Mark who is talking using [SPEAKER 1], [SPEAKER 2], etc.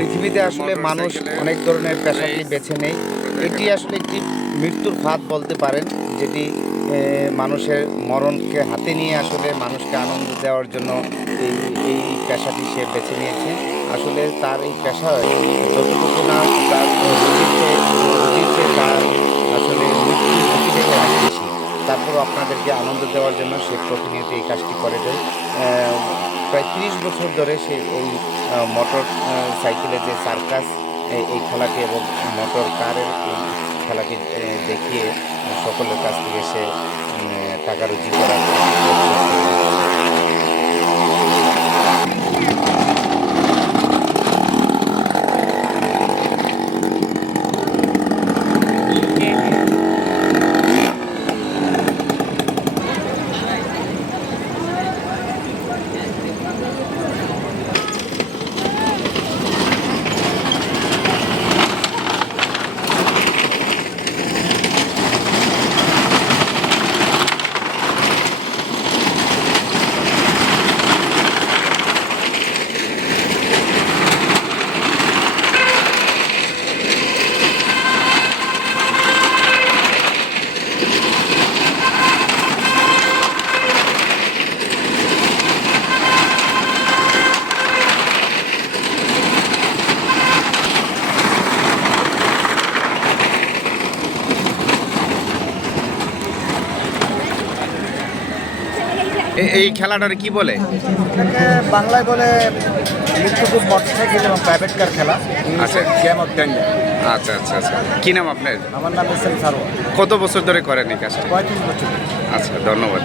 [SPEAKER 1] আসলে মানুষ অনেক ধরনের পেশাটি বেছে নেয়। এটি আসলে একটি মৃত্যুর ফাঁদ বলতে পারেন, যেটি মানুষের মরণকে হাতে নিয়ে আসলে মানুষকে আনন্দ দেওয়ার জন্য এই এই পেশাটি সে বেছে নিয়েছে। আসলে তার এই পেশা যতটুকু না, তার আসলে বেশি। তারপর আপনাদেরকে আনন্দ দেওয়ার জন্য সে প্রতিনিয়ত এই কাজটি করে দেয় প্রায় তিরিশ বছর ধরে সে এই মোটর সাইকেলে যে সার্কাস এই খেলাকে এবং মোটর কারের এই খেলাকে দেখিয়ে সকলের কাছ থেকে সে টাকা রুজি করার
[SPEAKER 2] এই খেলাটার কি বলে?
[SPEAKER 3] বাংলায় বলে মৃত্যুকুট মোটরসাইকেল এবং প্রাইভেট কার খেলা।
[SPEAKER 2] আচ্ছা।
[SPEAKER 3] গেম অফ ডেঞ্জার
[SPEAKER 2] আচ্ছা আচ্ছা আচ্ছা। কি নাম আপনার?
[SPEAKER 3] আমার নাম এস এম সারোয়া
[SPEAKER 2] কত বছর ধরে করেন এই কাজটা?
[SPEAKER 3] পঁয়ত্রিশ বছর।
[SPEAKER 2] আচ্ছা ধন্যবাদ।